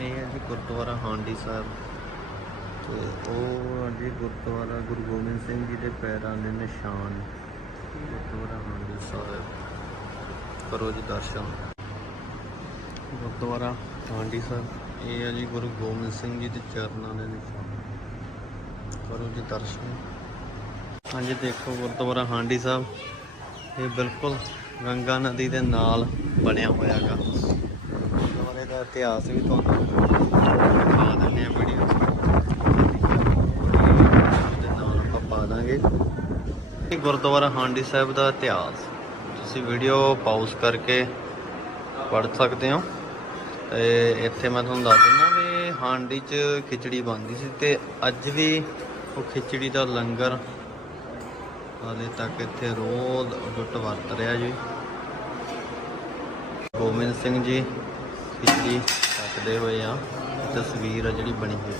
ਇਹ ਹੈ ਜੀ ਗੁਰਦੁਆਰਾ ਹਾਂਡੀ ਸਾਹਿਬ। ਤੇ ਉਹ ਜੀ ਗੁਰਦੁਆਰਾ ਗੁਰੂ ਗੋਬਿੰਦ ਸਿੰਘ ਜੀ ਦੇ ਪੈਰਾਂ ਦੇ ਨਿਸ਼ਾਨ, ਗੁਰਦੁਆਰਾ ਹਾਂਡੀ ਸਾਹਿਬ। ਕਰੋ ਜੀ ਦਰਸ਼ਨ। ਗੁਰਦੁਆਰਾ ਹਾਂਡੀ ਸਾਹਿਬ, ਇਹ ਹੈ ਜੀ ਗੁਰੂ ਗੋਬਿੰਦ ਸਿੰਘ ਜੀ ਦੇ ਚਰਨਾਂ ਦੇ ਨਿਸ਼ਾਨ। ਕਰੋ ਜੀ ਦਰਸ਼ਨ। ਹਾਂਜੀ, ਦੇਖੋ ਗੁਰਦੁਆਰਾ ਹਾਂਡੀ ਸਾਹਿਬ, ਇਹ ਬਿਲਕੁਲ ਗੰਗਾ ਨਦੀ ਦੇ ਨਾਲ ਬਣਿਆ ਹੋਇਆ ਹੈਗਾ ਗੁਰਦੁਆਰੇ ਦਾ ਇਤਿਹਾਸ ਵੀ ਤੁਹਾਨੂੰ ਦਿਖਾ ਦਿੰਦੇ ਆ ਵੀਡੀਓ ਦੇ ਨਾਲ ਆਪਾਂ ਪਾ ਦਾਂਗੇ। ਗੁਰਦੁਆਰਾ ਹਾਂਡੀ ਸਾਹਿਬ ਦਾ ਇਤਿਹਾਸ। ਤੁਸੀਂ ਵੀਡੀਓ ਪਾਉਸ ਕਰਕੇ ਪੜ੍ਹ ਸਕਦੇ ਹੋ। ਤੇ ਇੱਥੇ ਮੈਂ ਤੁਹਾਨੂੰ ਦੱਸ ਦਿੰਦਾ ਵੀ ਹਾਂਡੀ 'ਚ ਖਿਚੜੀ ਬਣਦੀ ਸੀ ਤੇ ਅੱਜ ਵੀ ਉਹ ਖਿਚੜੀ ਦਾ ਲੰਗਰ ਹਾਲੇ ਤੱਕ ਇੱਥੇ ਰੋਜ਼ ਟੁੱਟ ਵਰਤ ਰਿਹਾ ਜੀ। ਗੋਬਿੰਦ ਸਿੰਘ ਜੀ ਖਿਚੜੀ ਕੱਟਦੇ ਹੋਏ ਆ ਤਸਵੀਰ ਆ ਜਿਹੜੀ ਬਣੀ ਹੋਈ।